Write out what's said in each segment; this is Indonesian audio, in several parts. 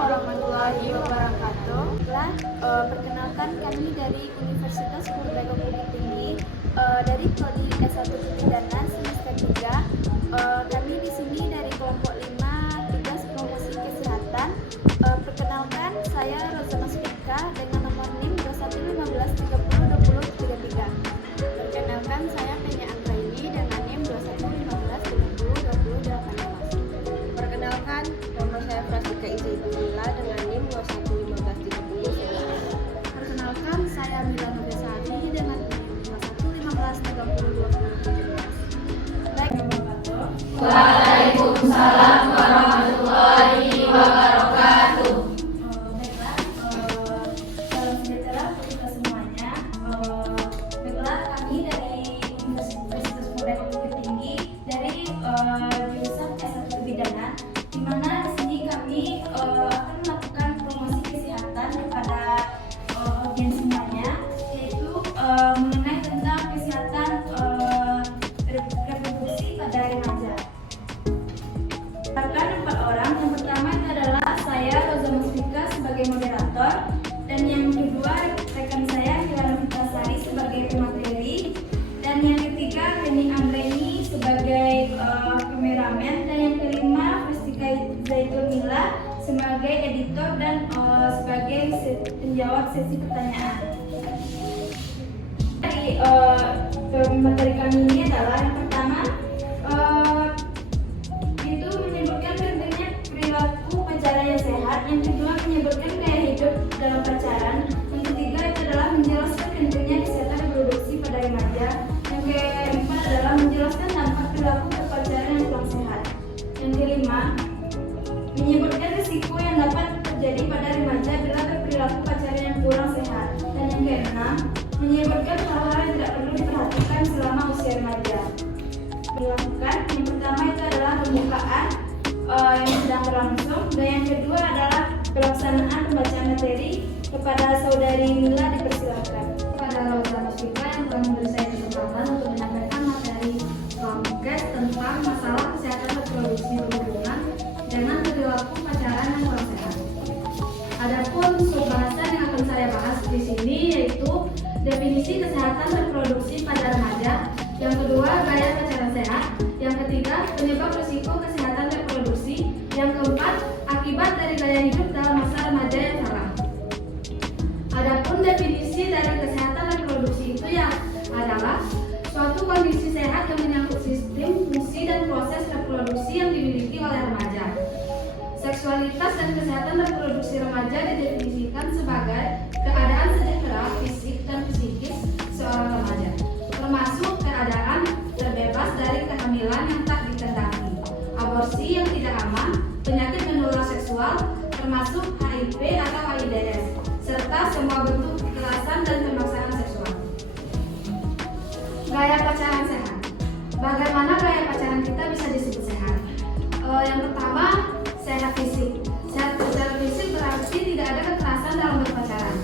warahmatullahi wabarakatuh. Perkenalkan kami dari Universitas Murbeko Bukit Tinggi dari prodi S1 Kebidanan semester 3. Kami di sini dari kelompok 5 tugas promosi kesehatan. Perkenalkan saya Rozana Spika dengan nomor NIM 2115302033. Perkenalkan saya Tenya Anggraini dengan NIM 2115302088. Perkenalkan, nama saya Frastika Izaitullah dengan NIM 21153019. Perkenalkan, saya Mila Nubesari dengan NIM 2115302017. Waalaikumsalam warahmatullahi wabarakatuh. Baiklah, salam sejahtera untuk kita semuanya. Baiklah, kami dari Universitas Murbeko Bukit Tinggi dari jurusan S1 Kebidanan, di mana di sini kami akan melakukan promosi kesehatan kepada audiens semuanya, yaitu mengenai tentang kesehatan reproduksi pada remaja. Akan 4 orang. Yang pertama itu adalah saya Rozana Spika sebagai moderator, dan yang kedua rekan saya Hilal Fitasari sebagai pemateri, dan yang ketiga Tenya Anggraini sebagai kameramen, dan yang kelima Frastika Izaitullah sebagai editor dan sebagai penjawab sesi pertanyaan. Dari materi kami ini adalah yang pertama itu menyebutkan pentingnya perilaku pacaran yang sehat, yang kedua menyebutkan gaya hidup dalam pacaran, yang ketiga itu adalah menjelaskan pentingnya kesehatan reproduksi pada remaja, yang keempat adalah menjelaskan dampak perilaku berpacaran yang kurang sehat, yang kelima menyebutkan risiko yang dapat terjadi pada remaja bila berperilaku pacaran yang kurang sehat, dan yang keenam menyebutkan hal-hal yang tidak perlu diperhatikan selama usia remaja. Dilakukan yang pertama itu adalah pembukaan yang sedang berlangsung, dan yang kedua adalah pelaksanaan pembacaan materi. Kepada saudari Mila dipersilakan. Kepada Rozana Spika yang telah memberi saya kesempatan untuk menyampaikan materi podcast tentang masalah kesehatan reproduksi berhubungan dengan perilaku pacaran yang kurang sehat. Adapun pembahasan yang akan saya bahas di sini yaitu definisi kesehatan reproduksi pada remaja, yang kedua gaya pacaran sehat, yang ketiga penyebab risiko kesehatan reproduksi, yang keempat akibat dari gaya hidup dalam masa remaja yang salah. Adapun definisi dari kesehatan reproduksi itu adalah suatu kondisi sehat yang menyangkut sistem, fungsi, dan proses reproduksi yang dimiliki oleh remaja. Seksualitas dan kesehatan reproduksi remaja didefinisikan sebagai keadaan sejahtera fisik dan psikis seorang remaja, termasuk keadaan terbebas dari kehamilan yang tak dikehendaki, aborsi yang tidak aman, penyakit menular seksual, termasuk HIV atau AIDS, serta semua bentuk kekerasan dan pemaksaan seksual. Gaya pacaran sehat. Bagaimana gaya pacaran kita bisa disebut sehat? Yang pertama, sehat fisik. Sehat secara fisik berarti tidak ada kekerasan dalam berpacaran.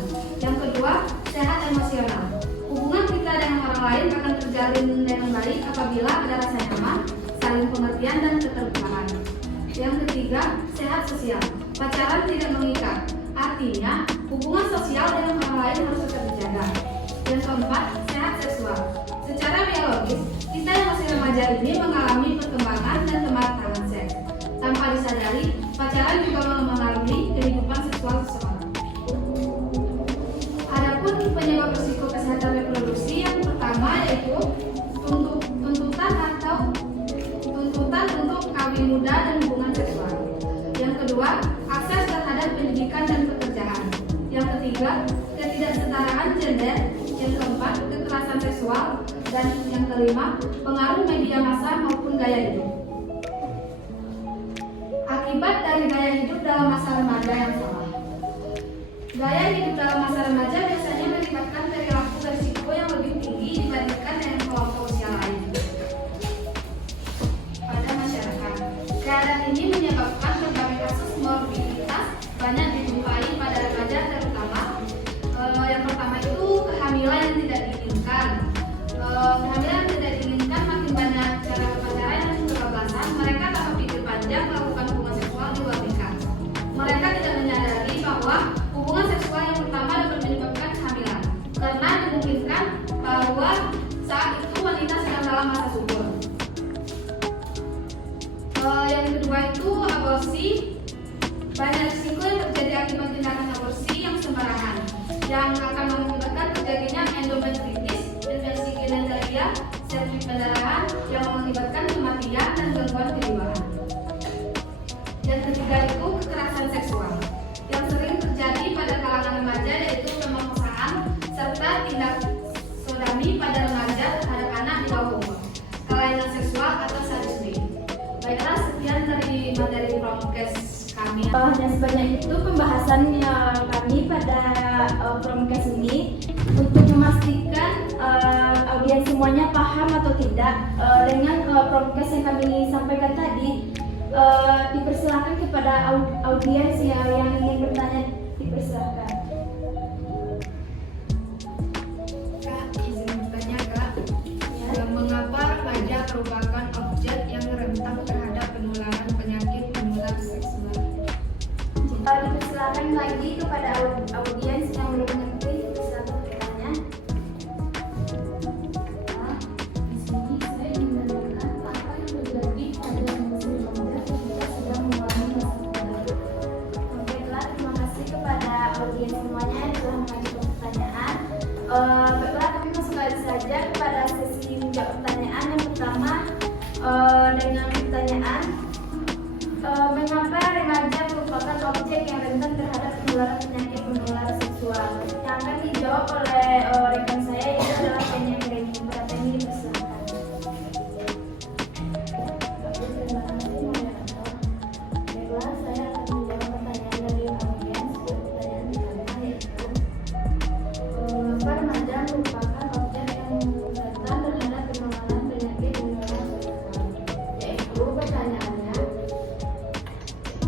Yang kedua, sehat emosional. Hubungan kita dengan orang lain akan terjalin dengan baik apabila ada rasa nyaman, saling pengertian, dan keterbukaan. Yang ketiga, sehat sosial. Pacaran tidak mengikat. Artinya, hubungan sosial dengan orang lain harus tetap dijaga. Yang keempat, sehat seksual. Secara biologis, kita yang masih remaja ini mengalami perkembangan dan kematangan seks. Tanpa disadari, pacaran juga mengalami kehidupan seksual seseorang. Adapun penyebab risiko kesehatan reproduksi, yang pertama yaitu tuntutan untuk kawin muda dan hubungan seksual. Yang kedua, akses terhadap pendidikan dan pekerjaan. Yang ketiga, ketidaksetaraan gender. Yang keempat, kekerasan seksual. Dan yang kelima, pengaruh media massa maupun gaya hidup. Akibat dari gaya hidup dalam masa remaja yang salah. Gaya hidup dalam masa remaja biasanya melibatkan perilaku berisiko yang lebih tinggi dibandingkan dengan kelompok usia lain pada masyarakat. Keadaan ini menyebabkan berbagai kasus morbiditas banyak dijumpai pada remaja, terutama yang pertama itu kehamilan yang tidak diinginkan. Kehamilan yang tidak diinginkan makin banyak cara berpacaran yang kebablasan. Mereka tanpa pikir panjang melakukan hubungan seksual di luar nikah. Mereka tidak yang kedua itu aborsi. Banyak risiko yang terjadi akibat tindakan aborsi yang sembarangan yang akan mengakibatkan terjadinya endometritis, infeksi genitalia, seri pendarahan yang mengakibatkan kematian dan gangguan kejiwaan. Dan ketiga itu kekerasan seksual yang sering terjadi pada kalangan remaja, yaitu pemerkosaan serta tindak sodomi pada remaja terhadap anak di bawah umur, kelainan seksual atau sadisme. Baiklah, sekian dari materi promkes kami. Dan sebanyak itu pembahasan kami pada promkes ini untuk memastikan audiens semuanya paham atau tidak dengan promkes yang kami sampaikan tadi. Dipersilakan kepada audiens yang ingin bertanya, dipersilakan. Kak, izin bertanya Kak, mengapa remaja merupakan objek yang rentan terhadap penularan penyakit menular seksual? Dipersilakan lagi kepada audiens yang belum mengerti, dipersilakan bertanya. Di sini saya ingin menanyakan apa yang terjadi pada musim remaja ketika sedang mengalami masa muda. Baiklah, terima kasih kepada audiens semuanya yang telah mengajukan pertanyaan. Baiklah, kami masuk lagi saja kepada sesi menjawab pertanyaan. Yang pertama, dengan pertanyaan, mengapa remaja merupakan objek yang rentan terhadap penularan penyakit menular seksual? Yang akan dijawab oleh rekan saya itu adalah Penny Anggreni. Kepada Penny, dipersilakan. Terima kasih moderator. Baiklah, saya akan menjawab pertanyaan dari audiens. Pertanyaan pertama yaitu mengapa remaja merupakan objek yang rentan terhadap penularan penyakit menular seksual? Yaitu pertanyaannya,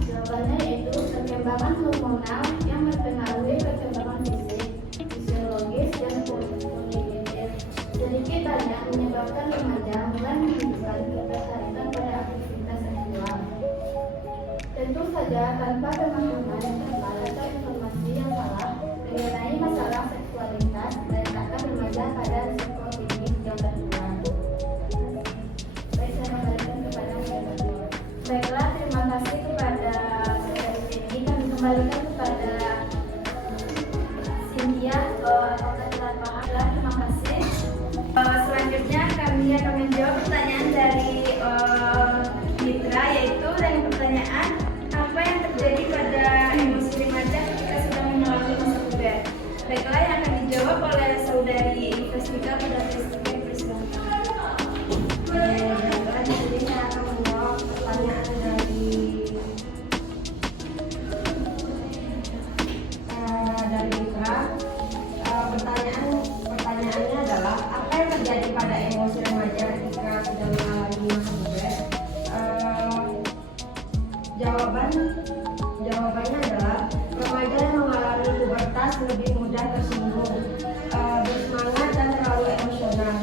jawabannya yaitu perkembangan hormonal yang mempengaruhi perkembangan fisik, fisiologis, dan kognitif sedikit banyak menyebabkan remaja mulai menunjukkan ketertarikan pada aktivitas seksual. Tentu saja tanpa pemahaman yang tepat atau informasi yang salah mengenai masalah seksualitas meletakkan remaja pada risiko tinggi yang tertular. Baik, saya kembalikan kepada moderator. Baiklah, terima kasih kepada saudari Penny. Kami kembalikan kepada Cynthia. Apakah telah paham? Terima kasih. Selanjutnya kami akan menjawab pertanyaan dari Mitra, yaitu dengan pertanyaan, apa yang terjadi pada emosi remaja ketika sedang mengalami masa muda? Baiklah, yang akan dijawab oleh saudari Investika pada Investika, dipersilakan. Baiklah, jadi saya akan menjawab pertanyaan dari Mitra. Pertanyaannya adalah apa yang terjadi pada emosi remaja ketika sedang mengalami masa muda? Jawabannya adalah remaja yang mengalami pubertas lebih mudah tersinggung, bersemangat dan terlalu emosional.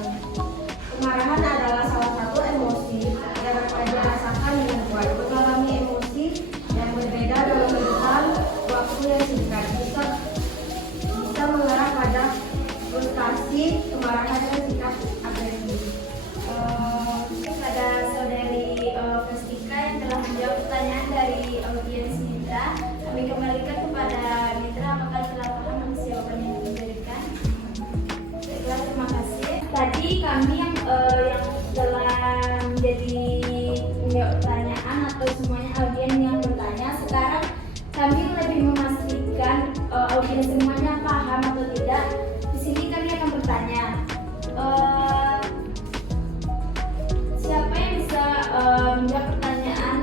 Kemarahan adalah salah satu emosi yang remaja rasakan dengan kuat. Mengalami emosi yang berbeda dalam rentang waktu yang singkat bisa mengarah pada frustasi, kemarahan, dan sikap agresif. Kepada saudari Investika yang telah menjawab pertanyaan dari audiens Mitra, kami kembalikan kepada Mitra. Apakah telah paham atas jawaban yang diberikan? Baiklah, terima kasih. Tadi kami yang telah menjadi menjawab pertanyaan atau semuanya audiens yang bertanya. Sekarang kami lebih memastikan audiens semuanya paham atau tidak. Di sini kami akan bertanya, siapa yang bisa menjawab pertanyaan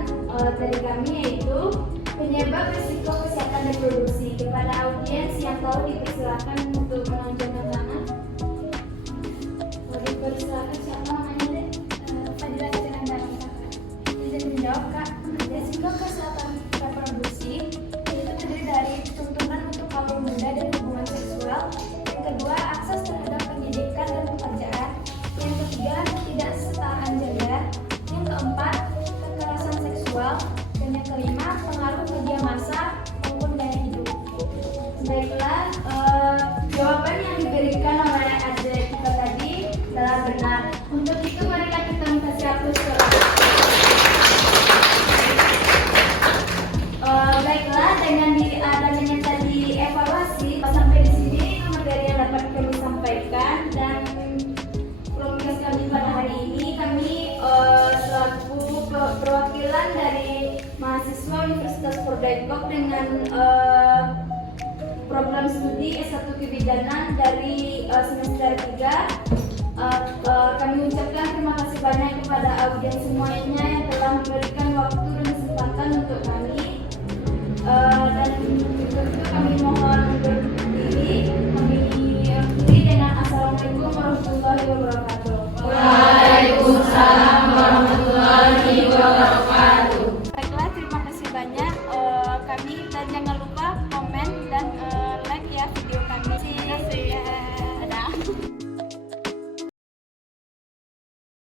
dari kami, yaitu penyebab risiko kesehatan reproduksi. Kepada audiens yang tahu, dipersilakan untuk menunjukkan tangan. Dipersilakan, siapa namanya deh? Fadila Siranda. Izin menjawab, Kak. Risiko kesehatan reproduksi itu terdiri dari tuntunan untuk kaum muda dan hubungan seksual. Yang kedua, akses terhadap pendidikan dan pekerjaan. Yang ketiga, ketidaksetaraan gender. Yang keempat, kekerasan seksual. Dan yang kelima, pengaruh media massa maupun gaya hidup. Baiklah, jawaban yang diberikan oleh adik kita tadi adalah benar. Untuk itu, marilah kita kasih aplaus. kesimpulan dari mahasiswa Universitas Purbalingga dengan program studi S1 Kebidanan dari semester 3. Kami ucapkan terima kasih banyak kepada audiens semuanya yang telah memberikan waktu dan kesempatan untuk kami. Dan untuk itu kami mohon undur diri. Kami akhiri dengan Assalamualaikum warahmatullahi wabarakatuh. Waalaikumsalam warahmatullahi